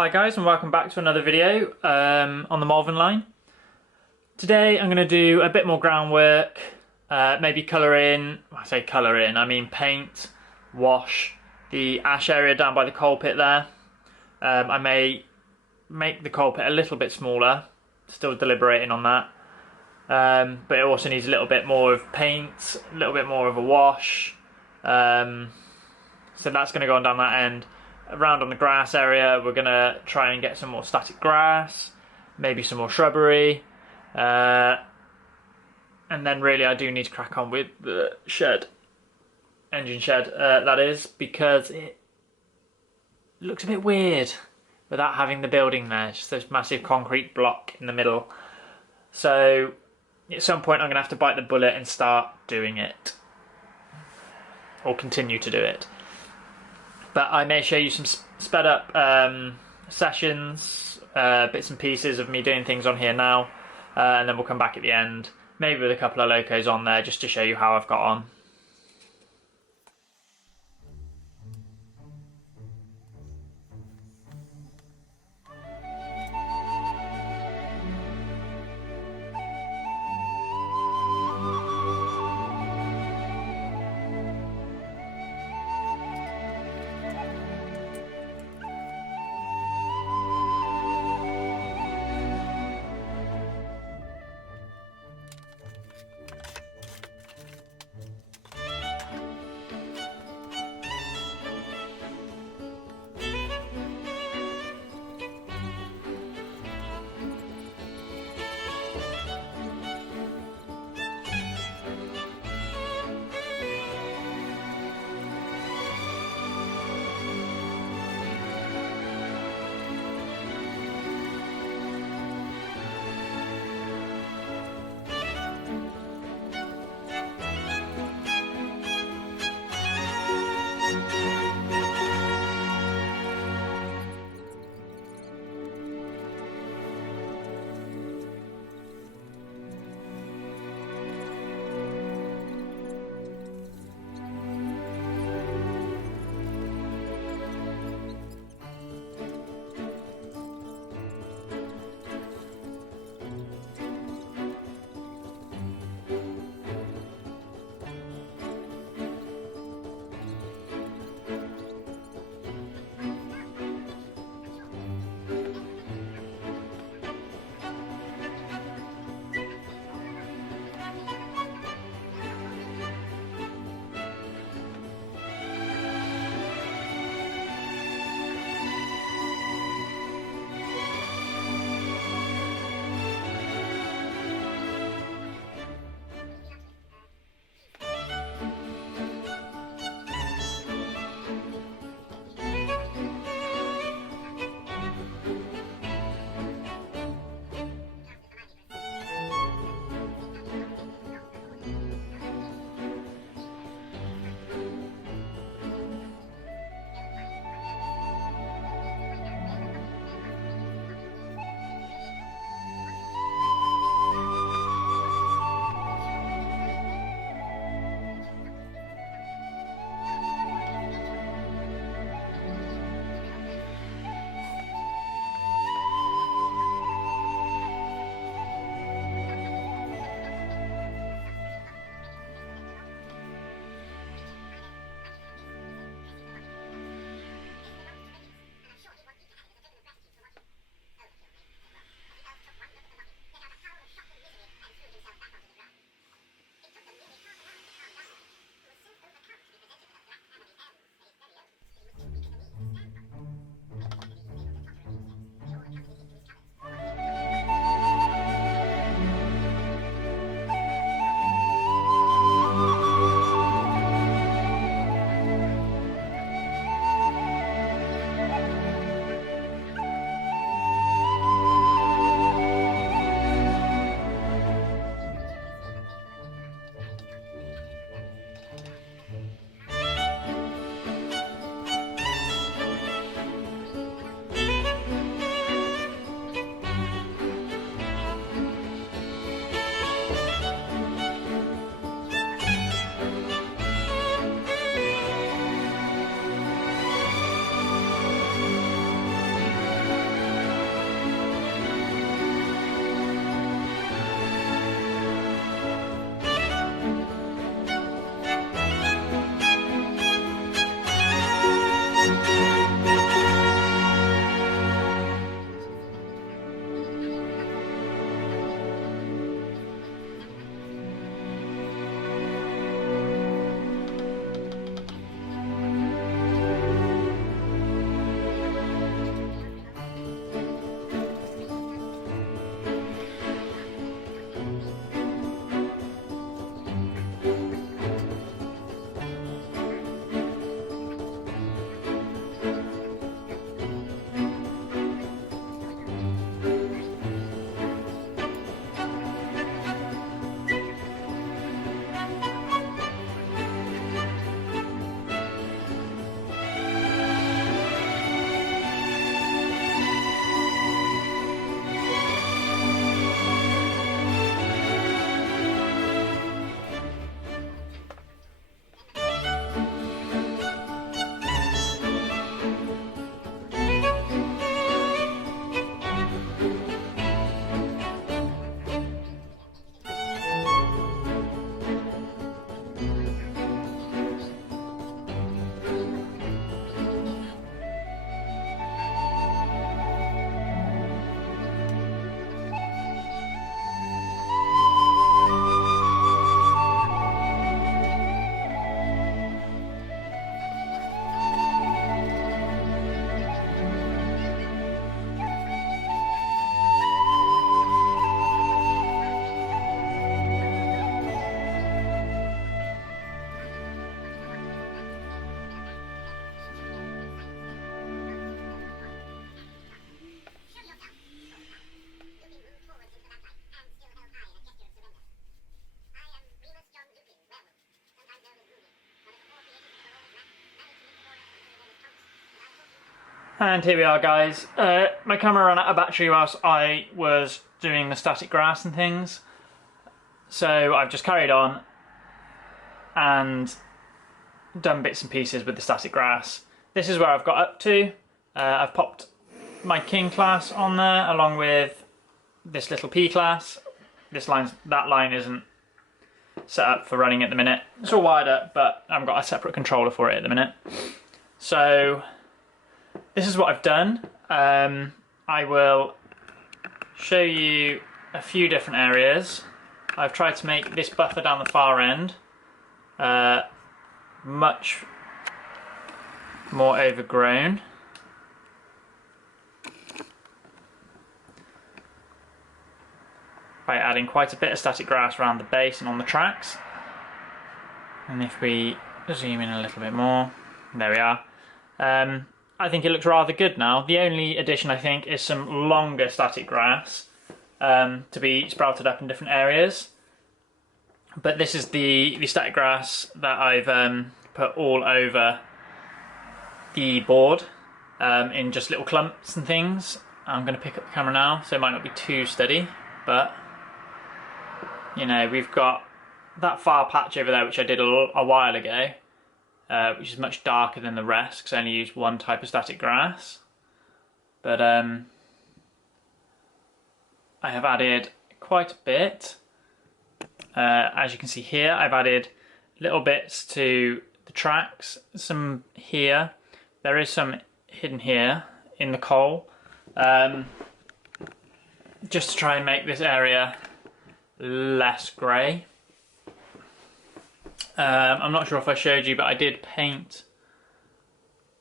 Hi guys and welcome back to another video on the Malvern line. Today I'm going to do a bit more groundwork, maybe colour in, I say colour in, I mean paint, wash the ash area down by the coal pit there. I may make the coal pit a little bit smaller, still deliberating on that, but it also needs a little bit more of paint, a little bit more of a wash, so that's going to go on down that end. Around on the grass area, we're going to try and get some more static grass, maybe some more shrubbery, and then really I do need to crack on with the shed, engine shed that is, because it looks a bit weird without having the building there, just this massive concrete block in the middle. So at some point I'm going to have to bite the bullet and start doing it, or continue to do it. But I may show you some sped up sessions, bits and pieces of me doing things on here now, and then we'll come back at the end, maybe with a couple of locos on there just to show you how I've got on. And here we are, guys. My camera ran out of battery whilst I was doing the static grass and things, so I've just carried on and done bits and pieces with the static grass. This is where I've got up to. I've popped my King class on there along with this little P class. That line isn't set up for running at the minute. It's all wired up, but I've got a separate controller for it at the minute. So this is what I've done. I will show you a few different areas. I've tried to make this buffer down the far end much more overgrown. By adding quite a bit of static grass around the base and on the tracks. And if we zoom in a little bit more, there we are. I think it looks rather good now. The only addition, I think, is some longer static grass to be sprouted up in different areas. But this is the static grass that I've put all over the board in just little clumps and things. I'm going to pick up the camera now, so it might not be too steady, but you know, we've got that far patch over there which I did a while ago, which is much darker than the rest because I only used one type of static grass. But I have added quite a bit. As you can see here, I've added little bits to the tracks, some here. There is some hidden here in the coal, just to try and make this area less grey. I'm not sure if I showed you, but I did paint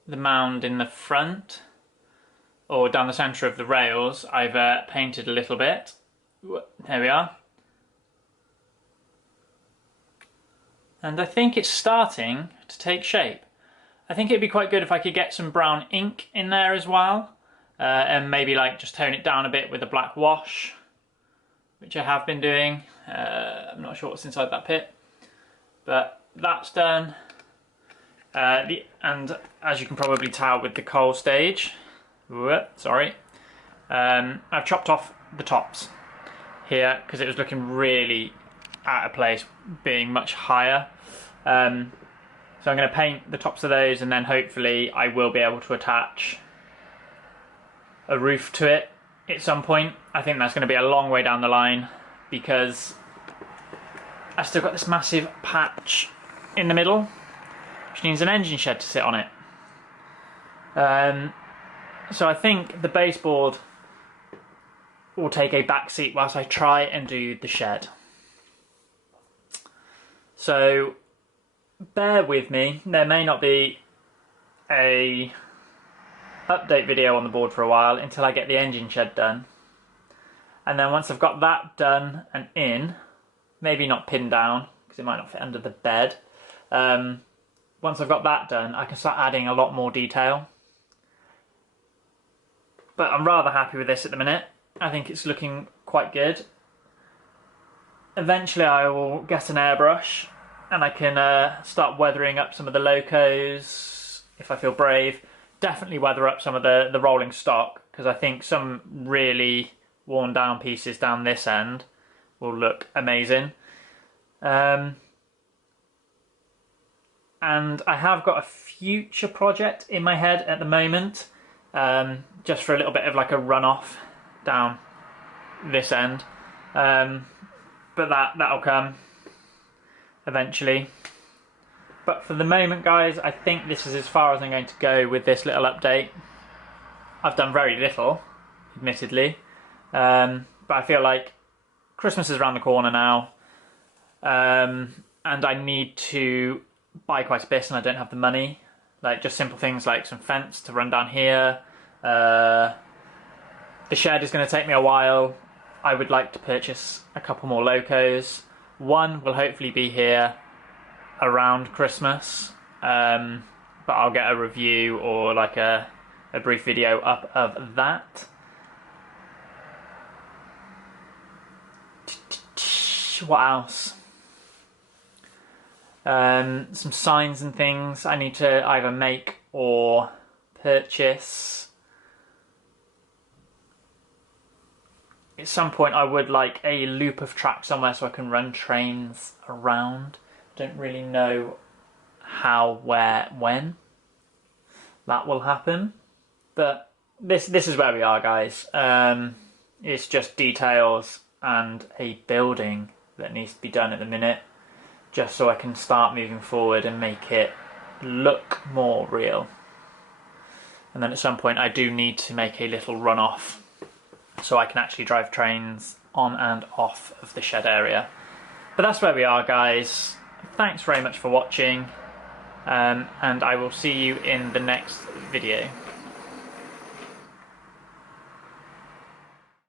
the mound in the front, or down the centre of the rails. I've painted a little bit. There we are. And I think it's starting to take shape. I think it'd be quite good if I could get some brown ink in there as well, and maybe like just tone it down a bit with a black wash, which I have been doing. I'm not sure what's inside that pit, but that's done. And as you can probably tell with the coal stage, sorry, I've chopped off the tops here because it was looking really out of place, being much higher. So I'm going to paint the tops of those, and then hopefully I will be able to attach a roof to it at some point. I think that's going to be a long way down the line because I've still got this massive patch in the middle which needs an engine shed to sit on it. So I think the baseboard will take a back seat whilst I try and do the shed. So bear with me, there may not be a update video on the board for a while until I get the engine shed done. And then once I've got that done and in, maybe not pinned down because it might not fit under the bed, once I've got that done I can start adding a lot more detail. But I'm rather happy with this at the minute. I think it's looking quite good. Eventually I will get an airbrush and I can start weathering up some of the locos if I feel brave. Definitely weather up some of the rolling stock, because I think some really worn down pieces down this end will look amazing. And I have got a future project in my head at the moment, just for a little bit of like a runoff down this end. But that'll come eventually. But for the moment, guys, I think this is as far as I'm going to go with this little update. I've done very little, admittedly, but I feel like Christmas is around the corner now, and I need to buy quite a bit and I don't have the money. Like just simple things like some fence to run down here. The shed is going to take me a while. I would like to purchase a couple more locos. One will hopefully be here around Christmas, but I'll get a review or like a brief video up of that. What else? Some signs and things I need to either make or purchase. at some point I would like a loop of track somewhere so I can run trains around. Don't really know how, where, when that will happen, but this is where we are, guys. It's just details and a building that needs to be done at the minute, just so I can start moving forward and make it look more real. And then at some point I do need to make a little runoff so I can actually drive trains on and off of the shed area. But that's where we are, guys. Thanks very much for watching, and I will see you in the next video.